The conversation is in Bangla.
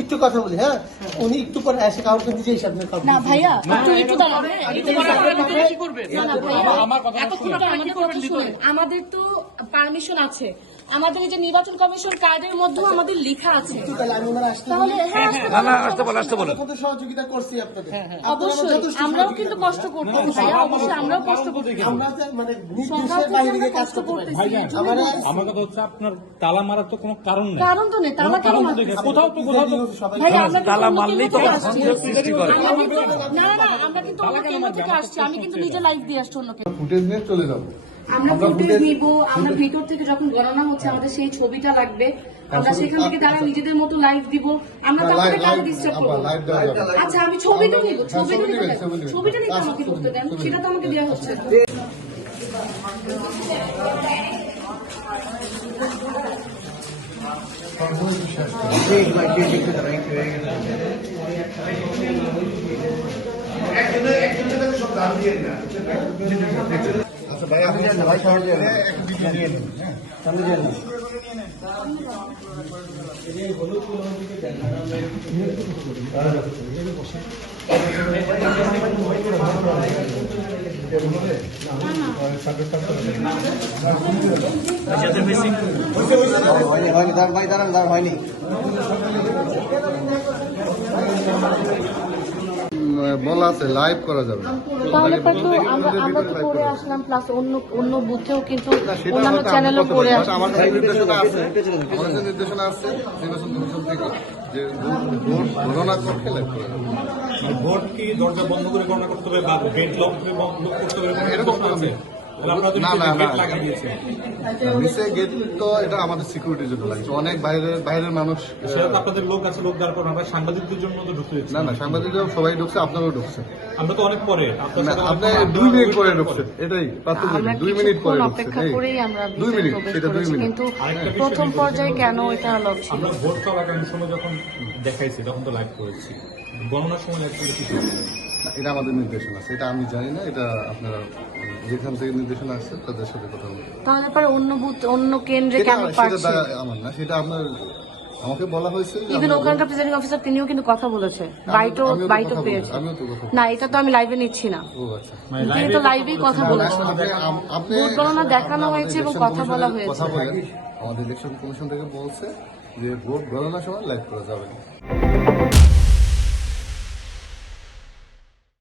একটু কথা বলি। হ্যাঁ, উনি একটু পরে এসে কাউকে নিজেই সামনে কথা না ভাইয়া একটু দাঁড়ান। আমাদের তো পারমিশন আছে, আমাদের এই যে নির্বাচন কমিশন কার্ডের মধ্যেও আমাদের লেখা আছে। তাহলে সহযোগিতা করছি আপনাদের। অবশ্যই আমরাও কিন্তু কষ্ট করতেছি ভাইয়া, অবশ্যই আমরাও কষ্ট করতেছি, আমরা মানে কষ্ট করতেছি। আমার কথা হচ্ছে আপনার তালা মারার তো কোনো কারণ নেই। কারণ তো নেই, তালা কেন মারতে হবে? কোথাও তো ভাইয়া আমরা তালা মারলেই তো সৃষ্টি করে। না না, আমরা কিন্তু অন্য কেন্দ্র থেকে আসছি, আমি কিন্তু নিজে লাইভ দিয়ে আসছি অন্যকে। ফুটেজ নিয়ে চলে যাবো। আমরা ফুটেজ নিব, আমরা ভিতর থেকে যখন গণনা হচ্ছে আমাদের সেই ছবিটা লাগবে, আমরা সেখান থেকে তারা নিজেদের মতো লাইভ দিব, আমরা তারপরে কাউকে ডিস্টার্ব করব। আচ্ছা আমি ছবিটা নিব, ছবিটা নিতে আমাকে করতে দেন, সেটা তো আমাকে দেওয়া হচ্ছে। আচ্ছা ভাই, আপনি ভাই সহজে একটা ভিডিও নিয়ে নিন। সামনে যান। ভাই দাঁড়ান, হয়নি। বলা আছে লাইভ করা যাবে। তাহলে তো আমরা তো করে আসলাম, প্লাস অন্য বুথেও কিন্তু অন্যান্য চ্যানেলও করে আসলাম। আমাদের নির্দেশনা আছে নির্বাচন কমিশন থেকে যে ভোট গণনা করতে লাইভ করা যাবে। ভোট কি দরজা বন্ধ করে গণনা করতে হবে বা গেট লক করে বন্ধ করতে হবে এরকম আছে? নিচে গেট তো এটা আমাদের সিকিউরিটির জন্য লাগছে। অনেক বাইরের মানুষ, আপনাদের লোক আছে, লোক দাঁড় করানো, আমরা সাংবাদিকদের জন্য তো ঢুকতে দিচ্ছি না সাংবাদিকরা সবাই ঢুকছে, আপনারাও ঢুকছে। আমরা তো অনেক পরে, আপনি 2 মিনিট পরে ঢুকছে। এটাই 2 মিনিট পরে অপেক্ষা করেই আমরা 2 মিনিট, সেটা 2 মিনিট। কিন্তু প্রথম পর্যায়ে কেন এটা লক ছিল? আমরা ভোট চলাকালীন সময় যখন দেখাইছি তখন তো লাইভ করেছি, গণনার সময় লাইভ করে কি করবো? এটা আমাদের নির্দেশনা আছে, এটা আমি জানি না। এটা আপনারা যেখান থেকে নির্দেশনা আসছে তাদের সাথে কথা বলবেন। তাহলে পরে অন্য কেন্দ্রে কেন পাচ্ছে? আমার না, সেটা আপনার আমাকে বলা হয়েছে। ইভেন ওখানকার প্রেসিডিং অফিসার তিনিও কিন্তু কথা বলেছে, বাইটও পেয়েছে। না এটা তো আমি লাইভে নিচ্ছি না, তিনি তো লাইভেই কথা বলেছেন। ভোট গণনা দেখানো হয়েছে এবং কথা বলা হয়েছে। আমাদের ইলেকশন কমিশন থেকে বলছে যে ভোট গণনার সময় লাইভ করা যাবে না।